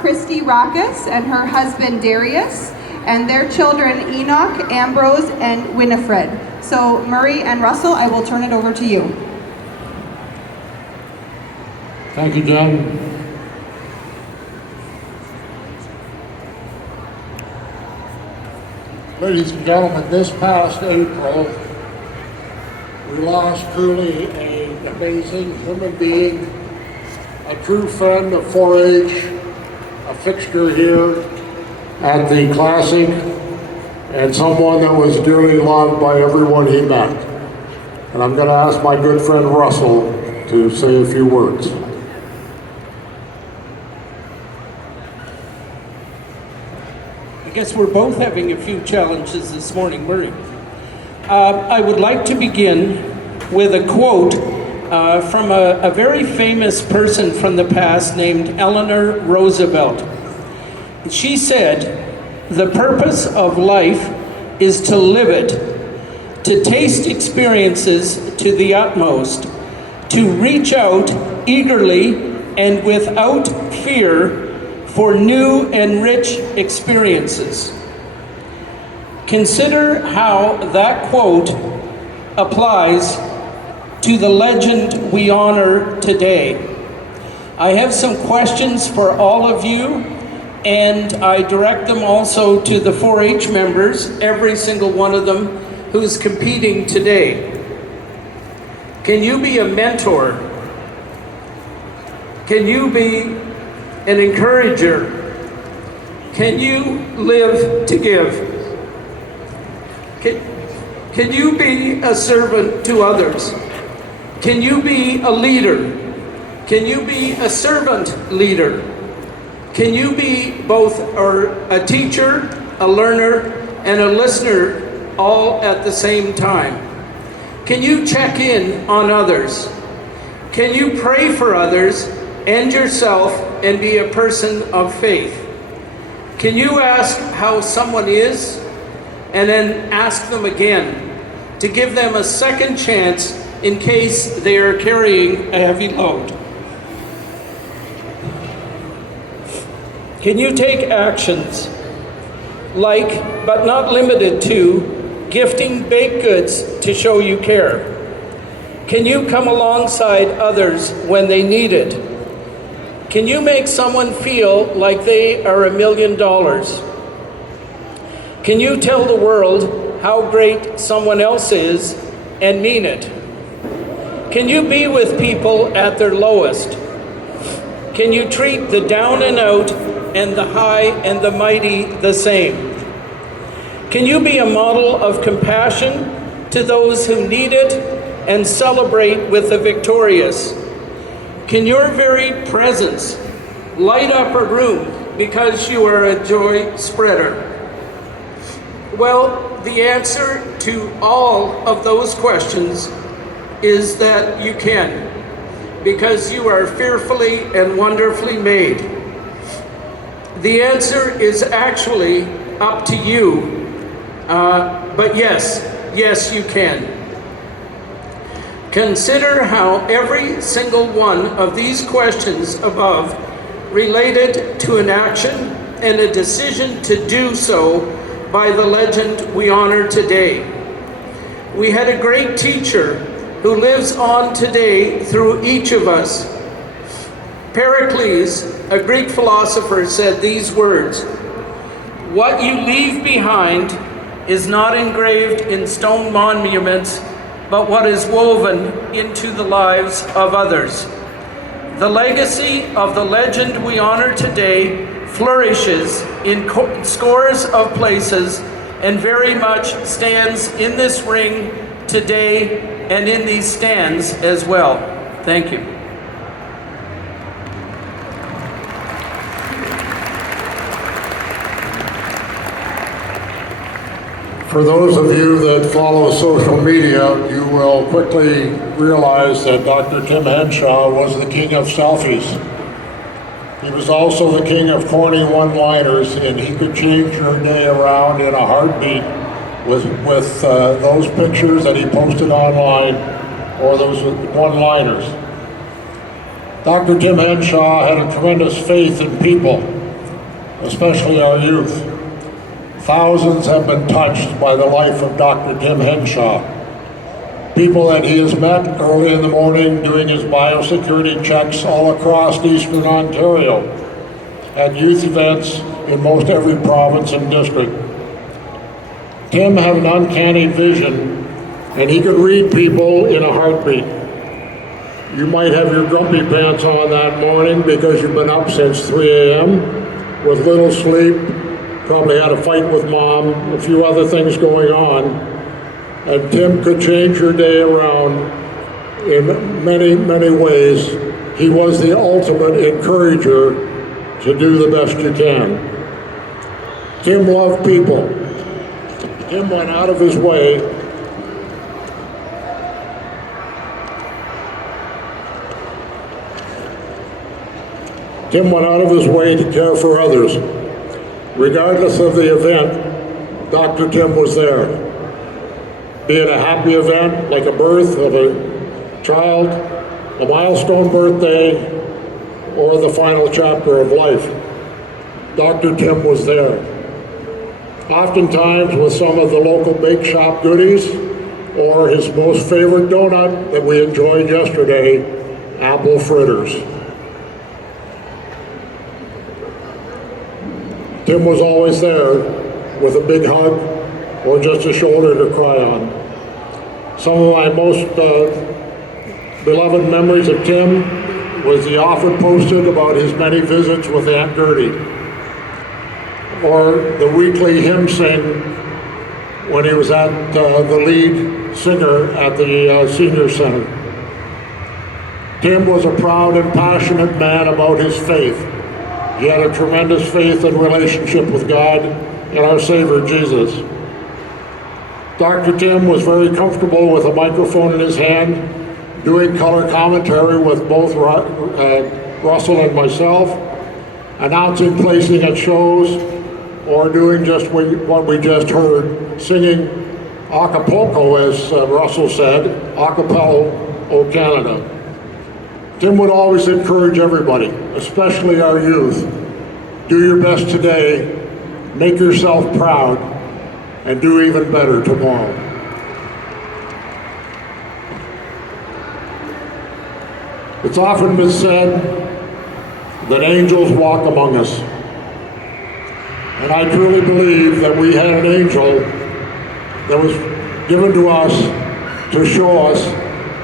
Christy Rackus and her husband Darius, and their children Enoch, Ambrose, and Winifred. So Murray and Russell, I will turn it over to you. Thank you, Jen. Ladies and gentlemen, this past April, we lost truly an amazing human being, a true friend of 4-H, a fixture here at the Classic, and someone that was dearly loved by everyone he met. And I'm going to ask my good friend Russell to say a few words. I guess we're both having a few challenges this morning, Murray. I would like to begin with a quote from a very famous person from the past named Eleanor Roosevelt. She said, "The purpose of life is to live it, to taste experiences to the utmost, to reach out eagerly and without fear for new and rich experiences." Consider how that quote applies to the legend we honor today. I have some questions for all of you, and I direct them also to the 4-H members, every single one of them who's competing today. Can you be a mentor? Can you be an encourager? Can you live to give? Can you be a servant to others? Can you be a leader? Can you be a servant leader? Can you be both a teacher, a learner, and a listener all at the same time? Can you check in on others? Can you pray for others and yourself and be a person of faith? Can you ask how someone is and then ask them again to give them a second chance in case they are carrying a heavy load? Can you take actions like, but not limited to, gifting baked goods to show you care? Can you come alongside others when they need it? Can you make someone feel like they are $1 million? Can you tell the world how great someone else is and mean it? Can you be with people at their lowest? Can you treat the down and out and the high and the mighty the same? Can you be a model of compassion to those who need it and celebrate with the victorious? Can your very presence light up a room because you are a joy spreader? Well, the answer to all of those questions is that you can, because you are fearfully and wonderfully made. The answer is actually up to you, but yes, you can. Consider how every single one of these questions above related to an action and a decision to do so by the legend we honor today. We had a great teacher who lives on today through each of us. Pericles, a Greek philosopher, said these words: "What you leave behind is not engraved in stone monuments, but what is woven into the lives of others." The legacy of the legend we honor today flourishes in scores of places and very much stands in this ring today and in these stands as well. Thank you. For those of you that follow social media, you will quickly realize that Dr. Tim Henshaw was the king of selfies. He was also the king of corny one-liners, and he could change your day around in a heartbeat with those pictures that he posted online or those one-liners. Dr. Tim Henshaw had a tremendous faith in people, especially our youth. Thousands have been touched by the life of Dr. Tim Henshaw. People that he has met early in the morning doing his biosecurity checks all across Eastern Ontario, at youth events in most every province and district. Tim had an uncanny vision, and he could read people in a heartbeat. You might have your grumpy pants on that morning because you've been up since 3 a.m. with little sleep, probably had a fight with mom, a few other things going on, and Tim could change your day around in many, many ways. He was the ultimate encourager to do the best you can. Tim loved people. Tim went out of his way to care for others. Regardless of the event, Dr. Tim was there. Be it a happy event like a birth of a child, a milestone birthday, or the final chapter of life, Dr. Tim was there. Oftentimes with some of the local bake shop goodies, or his most favorite donut that we enjoyed yesterday, apple fritters. Tim was always there with a big hug or just a shoulder to cry on. Some of my most beloved memories of Tim was the often posted about his many visits with Aunt Gertie, or the weekly hymn sing when he was at the lead singer at the senior center. Tim was a proud and passionate man about his faith. He had a tremendous faith and relationship with God and our Savior Jesus. Dr. Tim was very comfortable with a microphone in his hand, doing color commentary with both Russell and myself, announcing placing at shows, or doing just what we just heard, singing Acapulco, as Russell said, Acapulco, O Canada. Tim would always encourage everybody, especially our youth. Do your best today, make yourself proud, and do even better tomorrow. It's often been said that angels walk among us. And I truly believe that we had an angel that was given to us to show us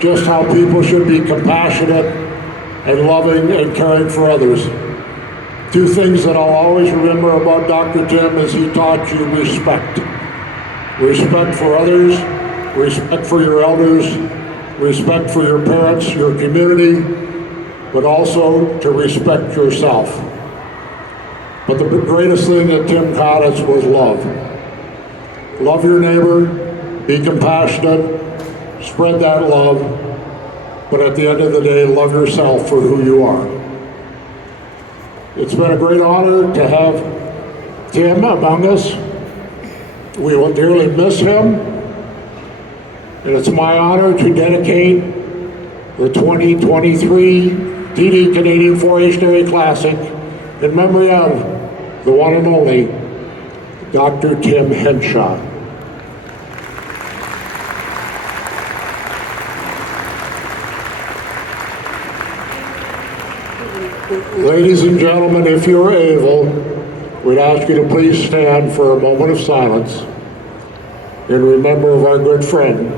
just how people should be compassionate and loving and caring for others. Two things that I'll always remember about Dr. Tim is he taught you respect. Respect for others, respect for your elders, respect for your parents, your community, but also to respect yourself. But the greatest thing that Tim taught us was love. Love your neighbor, be compassionate, spread that love, but at the end of the day, love yourself for who you are. It's been a great honor to have Tim among us. We will dearly miss him, and it's my honor to dedicate the 2023 TD Canadian 4-H Dairy Classic in memory of the one and only Dr. Tim Henshaw. Ladies and gentlemen, if you're able, we'd ask you to please stand for a moment of silence in remembrance of our good friend,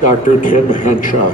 Dr. Tim Henshaw.